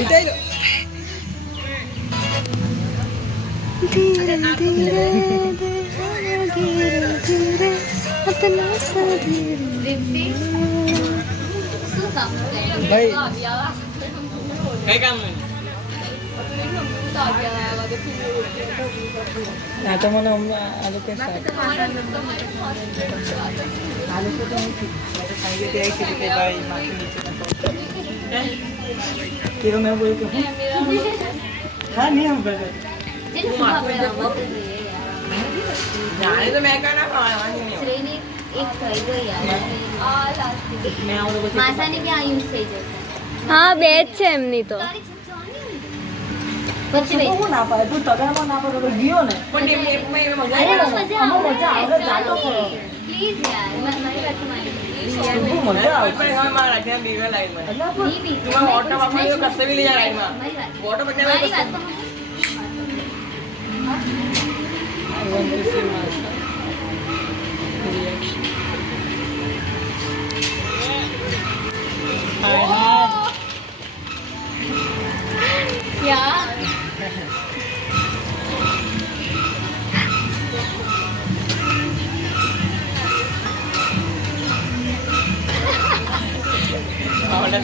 ઉઠાઈ લો. ધીરે ધીરે ધીરે ધીરે अपना सा धीरे ભાઈ કઈ કામ નહીં આ તો મને હમણાં આ લોકો સાથ આ લોકો તો નથી સાંજે તે આવી કે ભાઈ માથું નીચે કે મેં બોલ્યું કે હું હા નહીં હમ કરે જાણે તો મેં કઈ ના ખાવાની નહીં મેં આ લોકો માસાની બી આ યુઝ થઈ જશે હા બે જ છે એમની તો પછી હું ના પાડે તું તગામાં ના પાડે તો ગયો ને પણ એમાં મજા અરે આવે મજા આમાં મજા આવે જાતો ખરો પ્લીઝ યાર મારી વાત માની બહુ મજા આવે પણ હવે મારા રાખ્યા દીવે લાઈનમાં એટલે આપણે નહીં બી તું ઓટો બાપા કસે બી લઈ જા લાઈનમાં મારી વાત ઓટો પકડે મારી વાત તો I want to see Masha reaction. Hi, hi. યાર ઓટો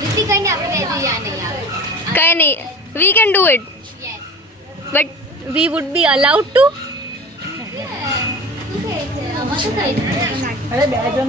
રીતિ કઈ ને આપણે કઈ જઈએ નહીં આવે કઈ નહીં we can do it yes but we would be allowed two શું કહે છે આમાં તો કઈ અરે બે જણ